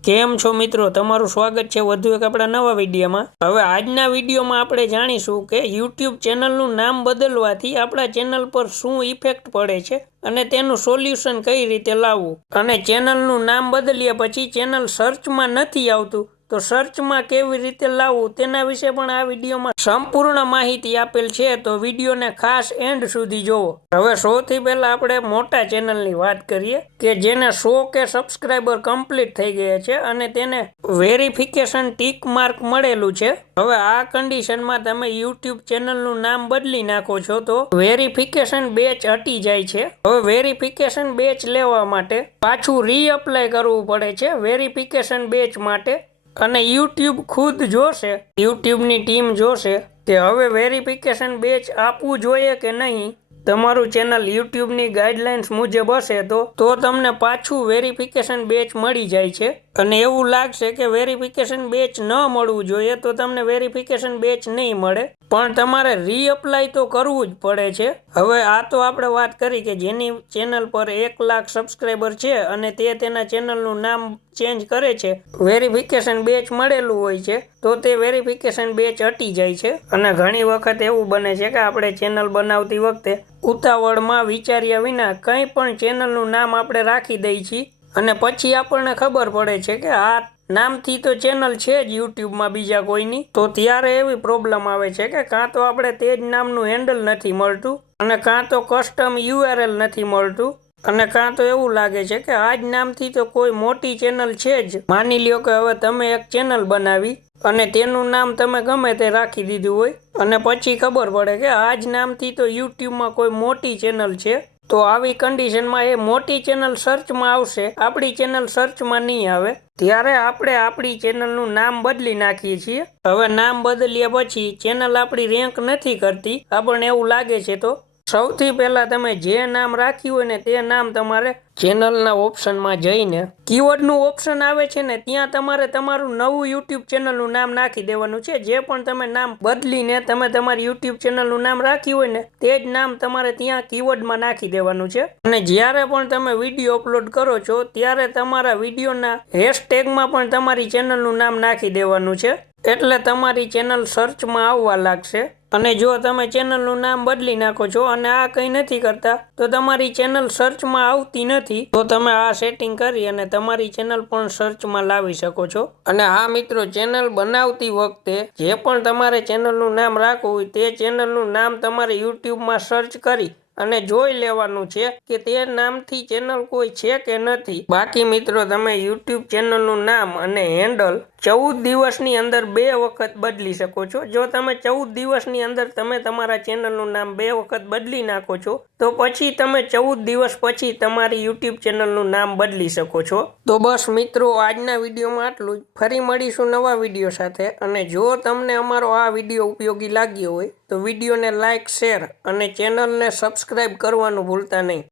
કેમ છો મિત્રો, તમારું સ્વાગત છે વધુ એક આપણા નવા વિડીયોમાં। હવે આજના વિડીયોમાં આપણે જાણીશું કે યુટ્યુબ ચેનલનું નામ બદલવાથી આપણા ચેનલ પર શું ઇફેક્ટ પડે છે અને તેનું સોલ્યુશન કઈ રીતે લાવવું, અને ચેનલનું નામ બદલ્યા પછી ચેનલ સર્ચમાં નથી આવતું તો સર્ચમાં કેવી રીતે લાવવું તેના વિશે પણ આ વિડીયોમાં સંપૂર્ણ માહિતી આપેલ છે, તો વિડીયોને ખાસ એન્ડ સુધી જોવો। હવે સૌથી પહેલા આપણે મોટા ચેનલની વાત કરીએ કે જેને 100 કે સબસ્ક્રાઇબર કમ્પ્લીટ થઈ ગયા છે અને તેને વેરિફિકેશન ટીક માર્ક મળેલું છે। હવે આ કન્ડિશનમાં તમે યુટ્યુબ ચેનલનું નામ બદલી નાખો છો તો વેરિફિકેશન બેચ હટી જાય છે। હવે વેરિફિકેશન બેચ લેવા માટે પાછું રીઅપ્લાય કરવું પડે છે વેરિફિકેશન બેચ માટે, અને યુટ્યુબ ખુદ જોશે, યુટ્યુબની ટીમ જોશે કે હવે વેરિફિકેશન બેચ આપવું જોઈએ કે નહીં। તમારું ચેનલ યુટ્યુબની ગાઈડલાઇન્સ મુજબ હશે તો તમને પાછું વેરિફિકેશન બેચ મળી જાય છે, અને એવું લાગશે કે વેરિફિકેશન બેચ ન મળવું જોઈએ તો તમને વેરિફિકેશન બેચ નહીં મળે, પણ તમારે રીઅપ્લાય તો કરવું જ પડે છે। હવે આ તો આપણે વાત કરી કે જેની ચેનલ પર 1 લાખ સબસ્ક્રાઈબર છે અને તે તેના ચેનલનું નામ ચેન્જ કરે છે, વેરિફિકેશન બેચ મળેલું હોય છે તો તે વેરિફિકેશન બેચ હટી જાય છે। અને ઘણી વખત એવું બને છે કે આપણે ચેનલ બનાવતી વખતે ઉતાવળમાં વિચાર્યા વિના કંઈ પણ ચેનલનું નામ આપણે રાખી દઈએ છીએ અને પછી આપણને ખબર પડે છે કે આ નામથી તો ચેનલ છે જ યુટ્યુબમાં બીજા કોઈની, તો ત્યારે એવી પ્રોબ્લેમ આવે છે કે કાં તો આપણે તે જ નામનું હેન્ડલ નથી મળતું, અને કાં તો કસ્ટમ URL નથી મળતું, અને કાં તો એવું લાગે છે કે આ જ નામથી તો કોઈ મોટી ચેનલ છે જ। માની લ્યો કે હવે તમે એક ચેનલ બનાવી અને તેનું નામ તમે ગમે તે રાખી દીધું હોય અને પછી ખબર પડે કે આ જ નામથી તો યુટ્યુબમાં કોઈ મોટી ચેનલ છે, તો આવી કન્ડિશનમાં એ મોટી ચેનલ સર્ચમાં આવશે, આપણી ચેનલ સર્ચમાં નહીં આવે, ત્યારે આપણે આપણી ચેનલનું નામ બદલી નાખીએ છીએ। હવે નામ બદલ્યા પછી ચેનલ આપણી રેન્ક નથી કરતી, આપણને એવું લાગે છે, તો સૌથી પહેલા તમે જે નામ રાખ્યું હોય ને તે નામ તમારે ચેનલના ઓપ્શનમાં જઈને કીવર્ડનું ઓપ્શન આવે છે ને ત્યાં તમારે તમારું નવું યુટ્યુબ ચેનલનું નામ નાખી દેવાનું છે। જે પણ તમે નામ બદલીને તમે તમારી યુટ્યુબ ચેનલનું નામ રાખ્યું હોય ને તે જ નામ તમારે ત્યાં કીવર્ડમાં નાખી દેવાનું છે, અને જ્યારે પણ તમે વિડીયો અપલોડ કરો છો ત્યારે તમારા વિડીયોના હેશટેગમાં પણ તમારી ચેનલનું નામ નાખી દેવાનું છે, એટલે તમારી ચેનલ સર્ચમાં આવવા લાગશે। અને જો તમે ચેનલનું નામ બદલી નાખો છો અને આ કંઈ નથી કરતા તો તમારી ચેનલ સર્ચમાં આવતી નથી, તો તમે આ સેટિંગ કરી અને તમારી ચેનલ પણ સર્ચમાં લાવી શકો છો। અને હા મિત્રો, ચેનલ બનાવતી વખતે જે પણ તમારે ચેનલનું નામ રાખવું હોય તે ચેનલનું નામ તમારે યુટ્યુબમાં સર્ચ કરી અને જોઈ લેવાનું છે કે તે નામથી ચેનલ કોઈ છે કે નથી। બાકી મિત્રો, તમે યુટ્યુબ ચેનલનું નામ અને હેન્ડલ 14 દિવસની અંદર 2 વખત બદલી શકો છો। જો તમે 14 દિવસની અંદર તમે તમારા ચેનલનું નામ 2 વખત બદલી નાખો છો તો પછી તમે 14 દિવસ પછી તમારી યુટ્યુબ ચેનલનું નામ બદલી શકો છો। તો બસ મિત્રો, આજના વિડીયોમાં આટલું જ, ફરી મળીશું નવા વિડીયો સાથે। અને જો તમને અમારો આ વિડીયો ઉપયોગી લાગ્યો હોય તો વિડીયોને લાઇક, શેર અને ચેનલને સબસ્ક્રાઈબ કરવાનું ભૂલતા નહીં।